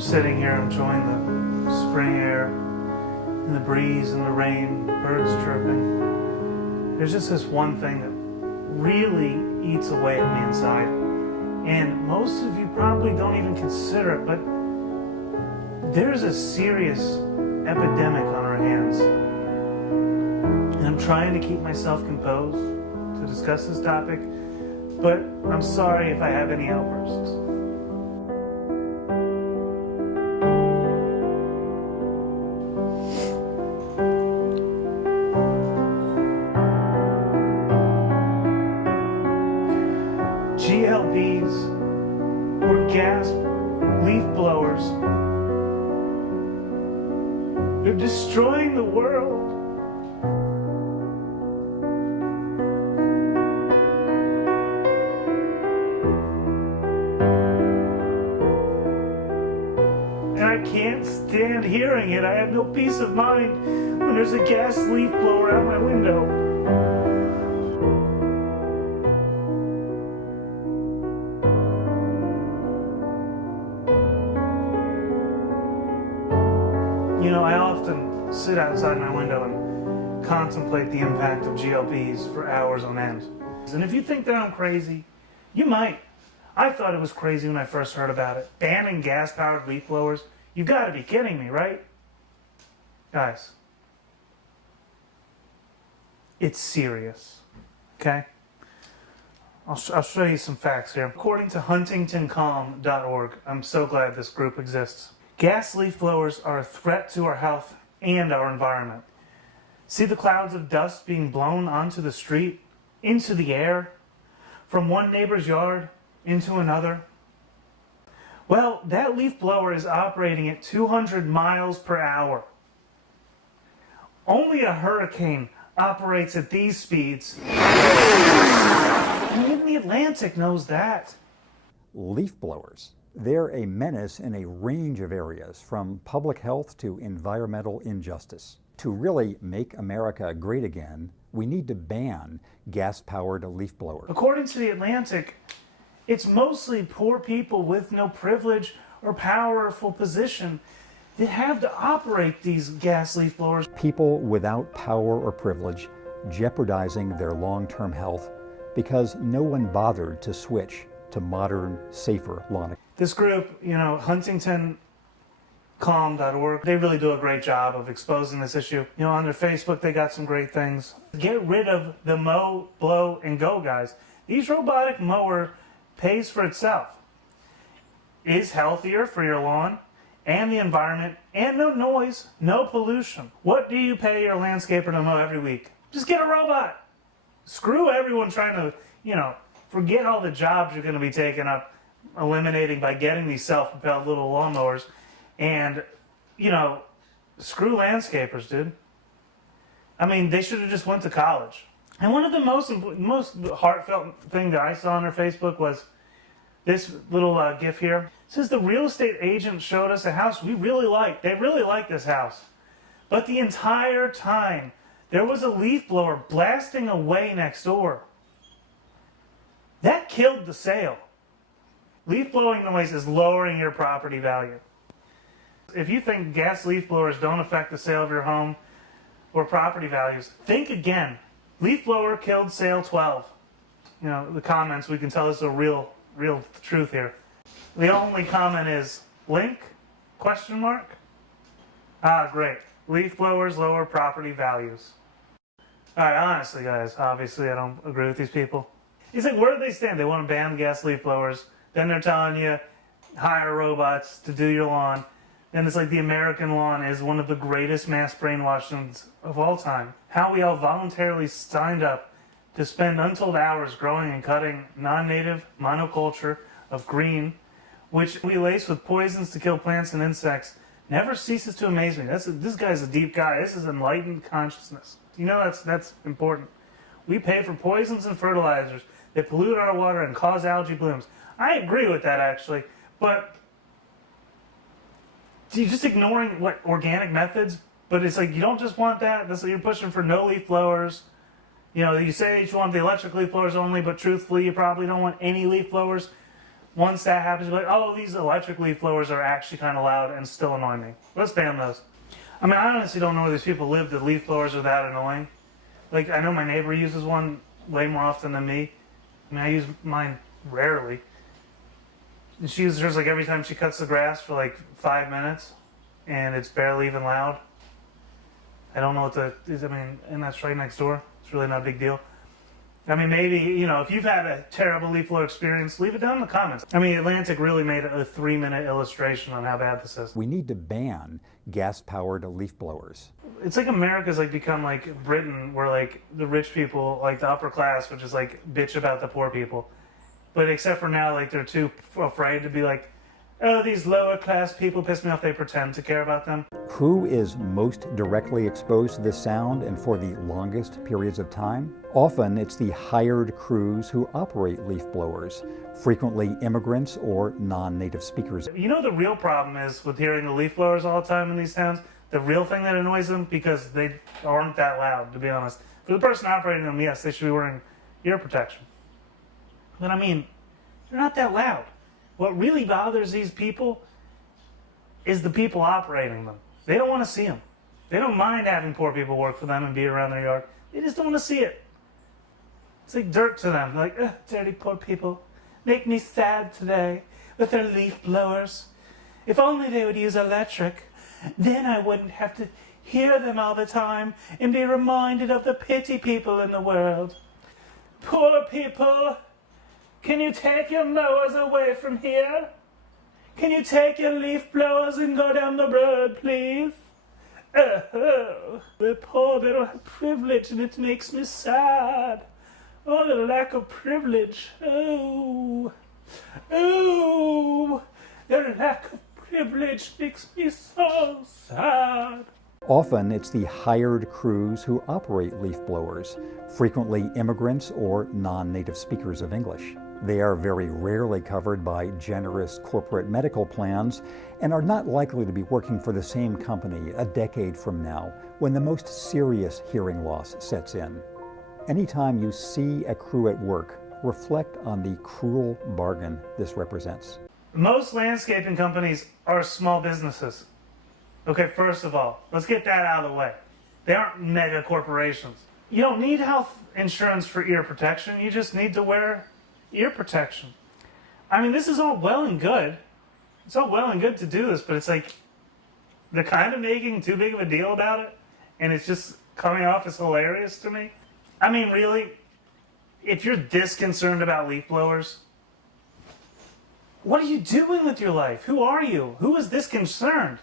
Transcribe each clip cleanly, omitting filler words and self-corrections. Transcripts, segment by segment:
I'm sitting here enjoying the spring air and the breeze and the rain, birds chirping. There's just this one thing that really eats away at me inside. And most of you probably don't even consider it, but there's a serious epidemic on our hands. And I'm trying to keep myself composed to discuss this topic, but I'm sorry if I have any outbursts. GLBs, or gas leaf blowers, they're destroying the world. And I can't stand hearing it. I have no peace of mind when there's a gas leaf blower out my window. You know, I often sit outside my window and contemplate the impact of GLBs for hours on end. And if you think that I'm crazy, you might. I thought it was crazy when I first heard about it. Banning gas-powered leaf blowers? You've got to be kidding me, right? Guys, it's serious, okay? I'll show you some facts here. According to huntingtoncalm.org, I'm so glad this group exists. Gas leaf blowers are a threat to our health and our environment. See the clouds of dust being blown onto the street, into the air, from one neighbor's yard into another? Well, that leaf blower is operating at 200 miles per hour. Only a hurricane operates at these speeds. And even the Atlantic knows that. Leaf blowers. They're a menace in a range of areas, from public health to environmental injustice. To really make America great again, we need to ban gas-powered leaf blowers. According to the Atlantic, it's mostly poor people with no privilege or powerful position that have to operate these gas leaf blowers. People without power or privilege jeopardizing their long-term health because no one bothered to switch to modern, safer lawn. This group, you know, huntingtoncalm.org, they really do a great job of exposing this issue. You know, on their Facebook, they got some great things. Get rid of the mow, blow, and go, guys. These robotic mower pays for itself. Is healthier for your lawn and the environment, and no noise, no pollution. What do you pay your landscaper to mow every week? Just get a robot. Screw everyone trying to, you know, forget all the jobs you're going to be taking up, eliminating by getting these self-propelled little lawnmowers, and, you know, screw landscapers, dude. I mean, they should have just went to college. And one of the most heartfelt thing that I saw on their Facebook was this little GIF here. It says, the real estate agent showed us a house we really liked. They really liked this house. But the entire time, there was a leaf blower blasting away next door. That killed the sale. Leaf blowing noise is lowering your property value. If you think gas leaf blowers don't affect the sale of your home or property values, think again. Leaf blower killed sale 12. You know, the comments, we can tell this is a real truth here. The only comment is, link? Question mark? Ah, great. Leaf blowers lower property values. Alright, honestly guys, obviously I don't agree with these people. He's like, where do they stand? They want to ban gas leaf blowers. Then they're telling you, hire robots to do your lawn. And it's like the American lawn is one of the greatest mass brainwashings of all time. How we all voluntarily signed up to spend untold hours growing and cutting non-native monoculture of green, which we lace with poisons to kill plants and insects, never ceases to amaze me. This guy's a deep guy. This is enlightened consciousness. You know that's important. We pay for poisons and fertilizers that pollute our water and cause algae blooms. I agree with that, actually, but you're just ignoring what organic methods. But it's like you don't just want that. That's like you're pushing for no leaf blowers. You know, you say that you want the electric leaf blowers only, but truthfully, you probably don't want any leaf blowers. once that happens, you're like, oh, these electric leaf blowers are actually kind of loud and still annoy me. Let's ban those. I mean, I honestly don't know where these people live that leaf blowers are that annoying. Like, I know my neighbor uses one way more often than me. I mean, I use mine rarely. And she uses hers like every time she cuts the grass for like 5 minutes, and it's barely even loud. I don't know what the is. I mean, and that's right next door. It's really not a big deal. I mean, maybe, you know, if you've had a terrible leaf blower experience, leave it down in the comments. I mean, Atlantic really made a 3-minute illustration on how bad this is. We need to ban gas-powered leaf blowers. It's like America's like become like Britain, where like the rich people, like the upper class, would just like bitch about the poor people. But except for now, like they're too afraid to be like, oh, these lower class people piss me off. They pretend to care about them. Who is most directly exposed to this sound and for the longest periods of time? Often it's the hired crews who operate leaf blowers, frequently immigrants or non-native speakers. You know the real problem is with hearing the leaf blowers all the time in these towns? The real thing that annoys them, because they aren't that loud, to be honest. For the person operating them, yes, they should be wearing ear protection. But I mean, they're not that loud. What really bothers these people is the people operating them. They don't want to see them. They don't mind having poor people work for them and be around their yard. They just don't want to see it. It's like dirt to them. They're like, ugh, dirty poor people. Make me sad today with their leaf blowers. If only they would use electric, then I wouldn't have to hear them all the time and be reminded of the pity people in the world. Poor people, can you take your mowers away from here? Can you take your leaf blowers and go down the road, please? Oh, they're poor, they don't have privilege, and it makes me sad. Oh, the lack of privilege. Oh, their lack of privilege makes me so sad. Often it's the hired crews who operate leaf blowers, frequently immigrants or non-native speakers of English. They are very rarely covered by generous corporate medical plans and are not likely to be working for the same company a decade from now when the most serious hearing loss sets in. Anytime you see a crew at work, reflect on the cruel bargain this represents. Most landscaping companies are small businesses. Okay, first of all, let's get that out of the way. They aren't mega corporations. You don't need health insurance for ear protection. You just need to wear ear protection. I mean, this is all well and good. It's all well and good to do this, but it's like they're kind of making too big of a deal about it, and it's just coming off as hilarious to me. I mean, really, if you're this concerned about leaf blowers, what are you doing with your life? Who are you? Who is this concerned?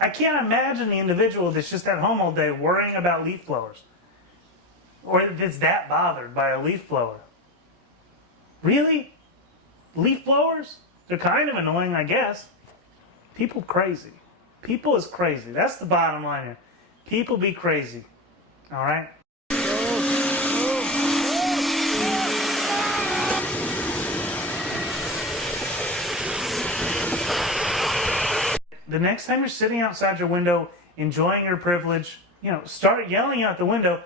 I can't imagine the individual that's just at home all day worrying about leaf blowers, or that's that bothered by a leaf blower. Really? Leaf blowers? They're kind of annoying, I guess. People crazy. People is crazy. That's the bottom line here. People be crazy. All right? The next time you're sitting outside your window enjoying your privilege, you know, start yelling out the window,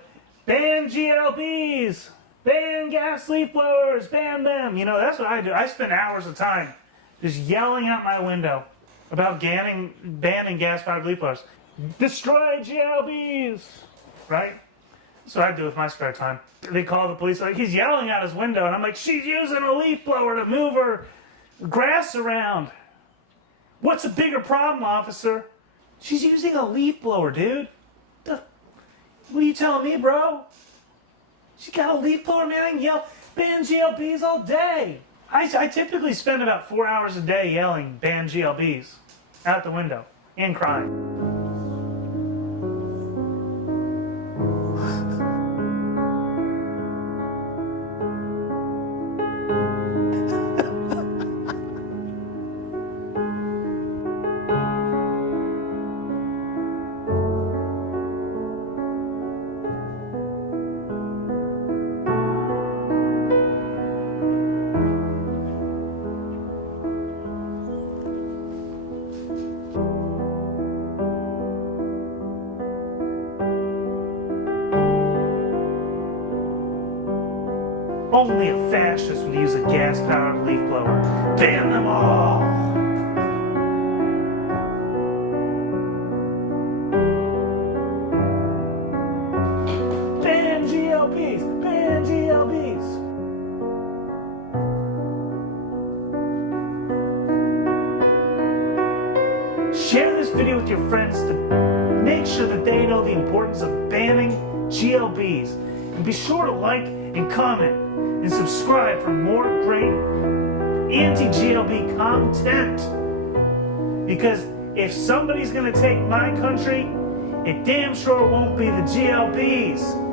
ban GLBs! Ban gas leaf blowers, ban them. You know, that's what I do. I spend hours of time just yelling out my window about banning gas-powered leaf blowers. Destroy GLBs, right? That's what I do with my spare time. They call the police, like, he's yelling out his window, and I'm like, she's using a leaf blower to move her grass around. What's a bigger problem, officer? She's using a leaf blower, dude. What are you telling me, bro? She got a leaf blower, man. I can yell, ban GLBs all day. I typically spend about 4 hours a day yelling, ban GLBs, out the window, and crying. Only a fascist would use a gas-powered leaf blower. Ban them all! Ban GLBs! Ban GLBs! Share this video with your friends to make sure that they know the importance of banning GLBs. And be sure to like and comment and subscribe for more great anti-GLB content. Because if somebody's going to take my country, it damn sure won't be the GLBs.